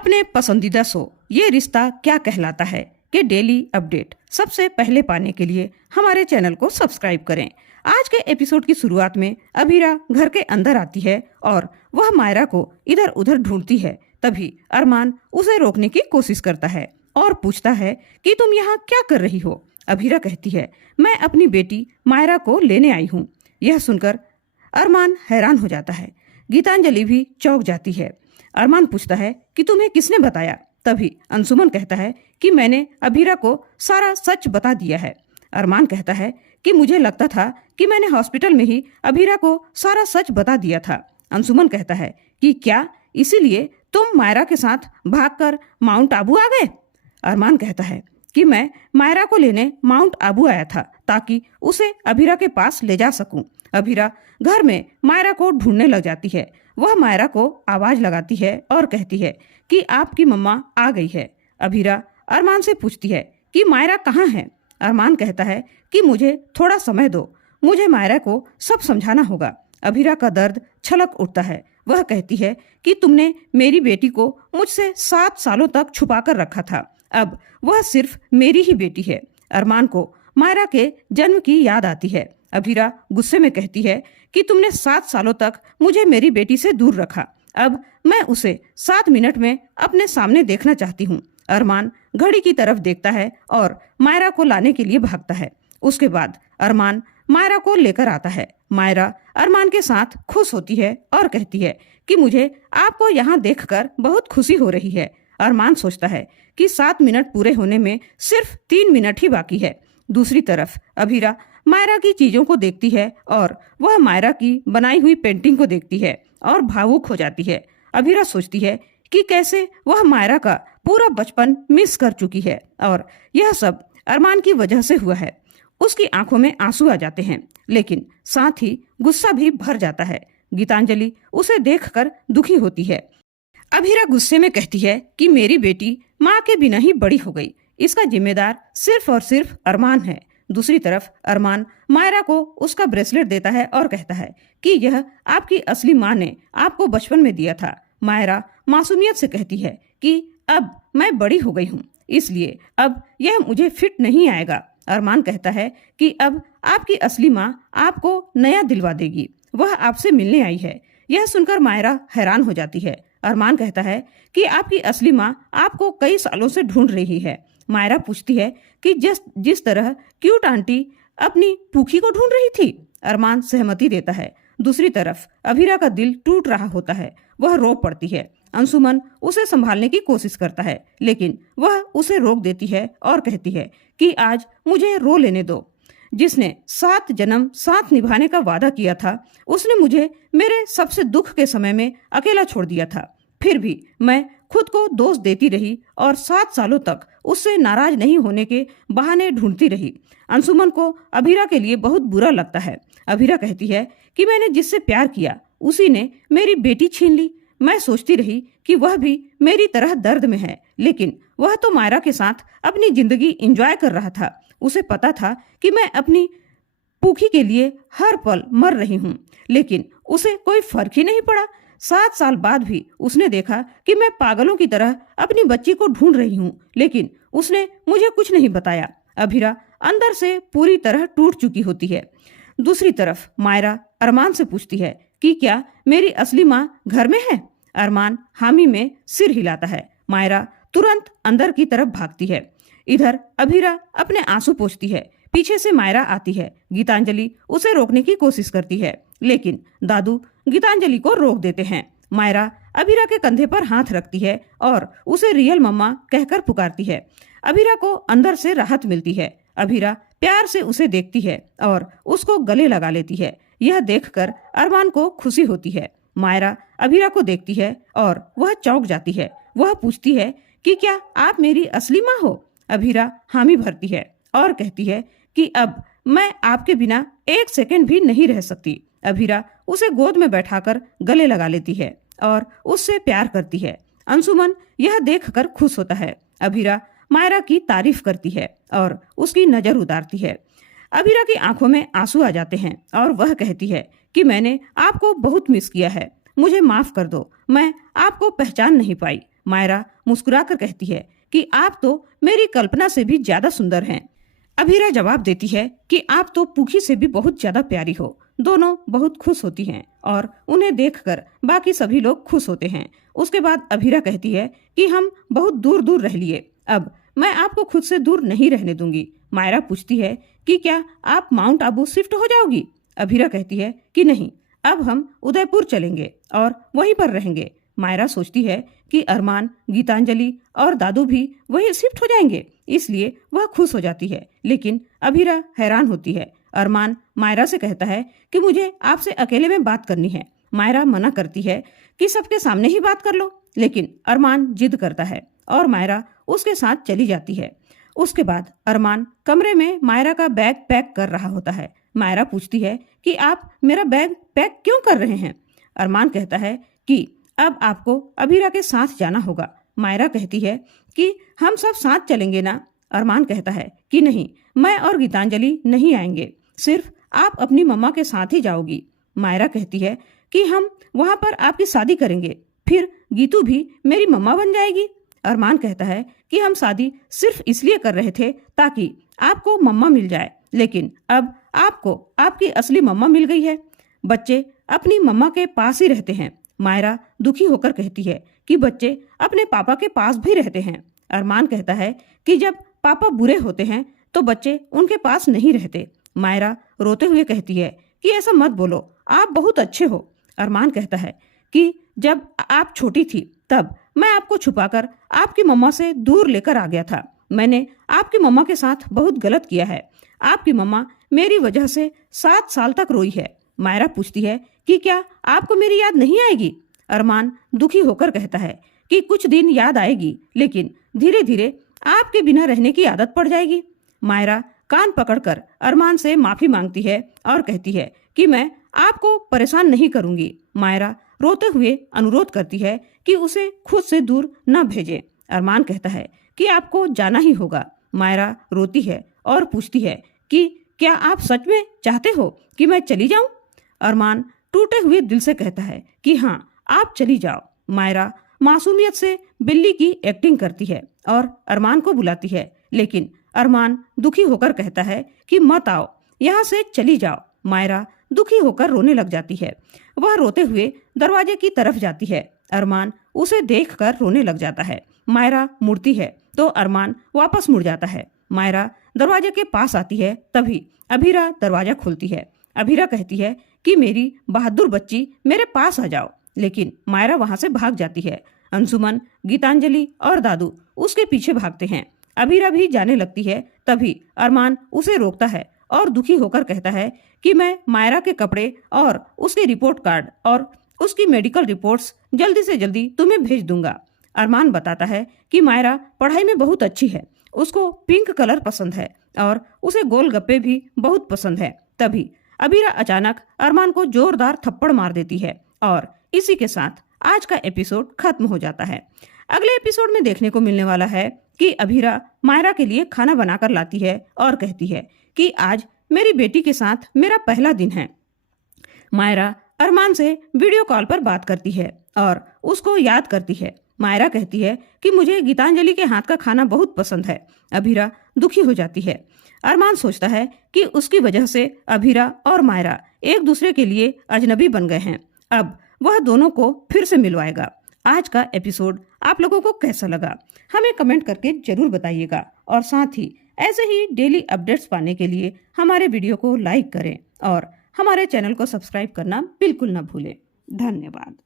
अपने पसंदीदा शो ये रिश्ता क्या कहलाता है के डेली अपडेट सबसे पहले पाने के लिए हमारे चैनल को सब्सक्राइब करें। आज के एपिसोड की शुरुआत में अभीरा घर के अंदर आती है और वह मायरा को इधर उधर ढूंढती है। तभी अरमान उसे रोकने की कोशिश करता है और पूछता है कि तुम यहाँ क्या कर रही हो। अभीरा कहती है, मैं अपनी बेटी मायरा को लेने आई हूँ। यह सुनकर अरमान हैरान हो जाता है। गीतांजलि भी चौंक जाती है। अरमान पूछता है कि तुम्हें किसने बताया। तभी अंशुमन कहता है कि मैंने अभीरा को सारा सच बता दिया है। अरमान कहता है कि मुझे लगता था कि मैंने हॉस्पिटल में ही अभीरा को सारा सच बता दिया था। अंशुमन कहता है कि क्या इसीलिए तुम मायरा के साथ भागकर माउंट आबू आ गए। अरमान कहता है कि मैं मायरा को लेने माउंट आबू आया था ताकि उसे अभीरा के पास ले जा सकूं। अभीरा घर में मायरा को ढूंढने लग जाती है। वह मायरा को आवाज लगाती है और कहती है कि आपकी मम्मा आ गई है। अभीरा अरमान से पूछती है कि मायरा कहाँ है। अरमान कहता है कि मुझे थोड़ा समय दो, मुझे मायरा को सब समझाना होगा। अभीरा का दर्द छलक उठता है। वह कहती है कि तुमने मेरी बेटी को मुझसे 7 सालों तक छुपा कर रखा था, अब वह सिर्फ मेरी ही बेटी है। अरमान को मायरा के जन्म की याद आती है। अभीरा गुस्से में कहती है कि तुमने 7 सालों तक मुझे मेरी बेटी से दूर रखा, अब मैं उसे 7 मिनट में अपने सामने देखना चाहती हूँ। अरमान घड़ी की तरफ देखता है और मायरा को लाने के लिए भागता है। उसके बाद अरमान मायरा को लेकर आता है। मायरा अरमान के साथ खुश होती है और कहती है कि मुझे आपको यहाँ देखकर बहुत खुशी हो रही है। अरमान सोचता है कि 7 मिनट पूरे होने में सिर्फ 3 मिनट ही बाकी है। दूसरी तरफ अभीरा मायरा की चीजों को देखती है और वह मायरा की बनाई हुई पेंटिंग को देखती है और भावुक हो जाती है। अभीरा सोचती है कि कैसे वह मायरा का पूरा बचपन मिस कर चुकी है और यह सब अरमान की वजह से हुआ है। उसकी आंखों में आंसू आ जाते हैं, लेकिन साथ ही गुस्सा भी भर जाता है। गीतांजलि उसे देखकर दुखी होती है। अभीरा गुस्से में कहती है कि मेरी बेटी माँ के बिना ही बड़ी हो गई, इसका जिम्मेदार सिर्फ और सिर्फ अरमान है। दूसरी तरफ अरमान मायरा को उसका ब्रेसलेट देता है और कहता है कि यह आपकी असली माँ ने आपको बचपन में दिया था। मायरा मासूमियत से कहती है कि अब मैं बड़ी हो गई हूँ, इसलिए अब यह मुझे फिट नहीं आएगा। अरमान कहता है कि अब आपकी असली माँ आपको नया दिलवा देगी, वह आपसे मिलने आई है। यह सुनकर मायरा हैरान हो जाती है। अरमान कहता है कि आपकी असली माँ आपको कई सालों से ढूंढ रही है। मायरा पूछती है कि जिस तरह क्यूट आंटी अपनी पूखी को ढूंढ रही थी। अरमान सहमति देता है। दूसरी तरफ अभीरा का दिल टूट रहा होता है, वह रो पड़ती है। अंशुमन उसे संभालने की कोशिश करता है, लेकिन वह उसे रोक देती है और कहती है कि आज मुझे रो लेने दो। जिसने 7 जन्म साथ निभाने का वादा किया था, उसने मुझे मेरे सबसे दुख के समय में अकेला छोड़ दिया था। फिर भी मैं खुद को दोष देती रही और 7 सालों तक उससे नाराज नहीं होने के बहाने ढूंढती रही। अंशुमन को अभीरा के लिए बहुत बुरा लगता है। अभीरा कहती है कि मैंने जिससे प्यार किया उसी ने मेरी बेटी छीन ली। मैं सोचती रही कि वह भी मेरी तरह दर्द में है, लेकिन वह तो मायरा के साथ अपनी जिंदगी एंजॉय कर रहा था। उसे पता था कि मैं अपनी पूखी के लिए हर पल मर रही हूँ, लेकिन उसे कोई फर्क ही नहीं पड़ा। 7 साल बाद भी उसने देखा कि मैं पागलों की तरह अपनी बच्ची को ढूंढ रही हूँ, लेकिन उसने मुझे कुछ नहीं बताया। अभीरा अंदर से पूरी तरह टूट चुकी होती है। दूसरी तरफ मायरा अरमान से पूछती है कि क्या मेरी असली माँ घर में है। अरमान हामी में सिर हिलाता है। मायरा तुरंत अंदर की तरफ भागती है। इधर अभीरा अपने आंसू पोंछती है। पीछे से मायरा आती है। गीतांजलि उसे रोकने की कोशिश करती है, लेकिन दादू गीतांजलि को रोक देते हैं। मायरा अभीरा के कंधे पर हाथ रखती है और उसे रियल मम्मा कहकर पुकारती है। अभीरा को अंदर से राहत मिलती है। अभीरा प्यार से उसे देखती है और उसको गले लगा लेती है। यह देखकर अरमान को खुशी होती है। मायरा अभीरा को देखती है और वह चौंक जाती है। वह पूछती है कि क्या आप मेरी असली माँ हो। अभीरा हामी भरती है और कहती है कि अब मैं आपके बिना 1 सेकंड भी नहीं रह सकती। अभीरा उसे गोद में बैठाकर गले लगा लेती है और उससे प्यार करती है। अंशुमन यह देखकर खुश होता है। अभीरा मायरा की तारीफ करती है और उसकी नजर उतारती है। अभीरा की आंखों में आंसू आ जाते हैं और वह कहती है कि मैंने आपको बहुत मिस किया है, मुझे माफ कर दो, मैं आपको पहचान नहीं पाई। मायरा मुस्कुराकर कहती है कि आप तो मेरी कल्पना से भी ज्यादा सुंदर हैं। अभीरा जवाब देती है कि आप तो पूखी से भी बहुत ज्यादा प्यारी हो। दोनों बहुत खुश होती हैं और उन्हें देखकर बाकी सभी लोग खुश होते हैं। उसके बाद अभीरा कहती है कि हम बहुत दूर दूर रह लिए, अब मैं आपको खुद से दूर नहीं रहने दूंगी। मायरा पूछती है कि क्या आप माउंट आबू शिफ्ट हो जाओगी? अभीरा कहती है कि नहीं, अब हम उदयपुर चलेंगे और वहीं पर रहेंगे। मायरा सोचती है कि अरमान, गीतांजलि और दादू भी वहीं शिफ्ट हो जाएंगे, इसलिए वह खुश हो जाती है। लेकिन अभीरा हैरान होती है। अरमान मायरा से कहता है कि मुझे आपसे अकेले में बात करनी है। मायरा मना करती है कि सबके सामने ही बात कर लो, लेकिन अरमान जिद करता है और मायरा उसके साथ चली जाती है। उसके बाद अरमान कमरे में मायरा का बैग पैक कर रहा होता है। मायरा पूछती है कि आप मेरा बैग पैक क्यों कर रहे हैं? अरमान कहता है कि अब आपको अभीरा के साथ जाना होगा। मायरा कहती है कि हम सब साथ चलेंगे ना? अरमान कहता है कि नहीं, मैं और गीतांजलि नहीं आएंगे, सिर्फ आप अपनी मम्मा के साथ ही जाओगी। मायरा कहती है कि हम वहां पर आपकी शादी करेंगे, फिर गीतू भी मेरी मम्मा बन जाएगी। अरमान कहता है कि हम शादी सिर्फ इसलिए कर रहे थे ताकि आपको मम्मा मिल जाए, लेकिन अब आपको आपकी असली मम्मा मिल गई है। बच्चे अपनी मम्मा के पास ही रहते हैं। मायरा दुखी होकर कहती है कि बच्चे अपने पापा के पास भी रहते हैं। अरमान कहता है कि जब पापा बुरे होते हैं तो बच्चे उनके पास नहीं रहते। मायरा रोते हुए कहती है कि ऐसा मत बोलो, आप बहुत अच्छे हो। अरमान कहता है कि जब आप छोटी थी तब मैं आपको छुपाकर आपकी मम्मा से दूर लेकर आ गया था। मैंने आपकी मम्मा के साथ बहुत गलत किया है। आपकी मम्मा मेरी वजह से 7 साल तक रोई है। मायरा पूछती है कि क्या आपको मेरी याद नहीं आएगी? अरमान दुखी होकर कहता है कि कुछ दिन याद आएगी, लेकिन धीरे धीरे आपके बिना रहने की आदत पड़ जाएगी। मायरा कान पकड़कर अरमान से माफी मांगती है और कहती है कि मैं आपको परेशान नहीं करूंगी। मायरा रोते हुए अनुरोध करती है कि उसे खुद से दूर न भेजे। अरमान कहता है कि आपको जाना ही होगा। मायरा रोती है और पूछती है कि क्या आप सच में चाहते हो कि मैं चली जाऊं? अरमान टूटे हुए दिल से कहता है कि हाँ, आप चली जाओ। मायरा मासूमियत से बिल्ली की एक्टिंग करती है और अरमान को बुलाती है, लेकिन अरमान दुखी होकर कहता है कि मत आओ, यहाँ से चली जाओ। मायरा दुखी होकर रोने लग जाती है। वह रोते हुए दरवाजे की तरफ जाती है। अरमान उसे देखकर रोने लग जाता है। मायरा मुड़ती है तो अरमान वापस मुड़ जाता है। मायरा दरवाजे के पास आती है, तभी अभीरा दरवाजा खोलती है। अभीरा कहती है कि मेरी बहादुर बच्ची, मेरे पास आ जाओ, लेकिन मायरा वहां से भाग जाती है। अंशुमन, गीतांजलि और दादू उसके पीछे भागते हैं। अभीरा भी जाने लगती है, तभी अरमान उसे रोकता है और दुखी होकर कहता है कि मैं मायरा के कपड़े और उसके रिपोर्ट कार्ड और उसकी मेडिकल रिपोर्ट्स जल्दी से जल्दी तुम्हें भेज दूंगा। अरमान बताता है कि मायरा पढ़ाई में बहुत अच्छी है, उसको पिंक कलर पसंद है और उसे गोलगप्पे भी बहुत पसंद है। तभी अभीरा अचानक अरमान को जोरदार थप्पड़ मार देती है और इसी के साथ आज का एपिसोड खत्म हो जाता है। अगले एपिसोड में देखने को मिलने वाला है कि अभीरा मायरा के लिए खाना बनाकर लाती है और कहती है कि आज मेरी बेटी के साथ मेरा पहला दिन है। मायरा अरमान से वीडियो कॉल पर बात करती है और उसको याद करती है। मायरा कहती है कि मुझे गीतांजलि के हाथ का खाना बहुत पसंद है। अभीरा दुखी हो जाती है। अरमान सोचता है कि उसकी वजह से अभीरा और मायरा एक दूसरे के लिए अजनबी बन गए हैं। अब वह दोनों को फिर से मिलवाएगा। आज का एपिसोड आप लोगों को कैसा लगा हमें कमेंट करके जरूर बताइएगा, और साथ ही ऐसे ही डेली अपडेट्स पाने के लिए हमारे वीडियो को लाइक करें और हमारे चैनल को सब्सक्राइब करना बिल्कुल न भूलें। धन्यवाद।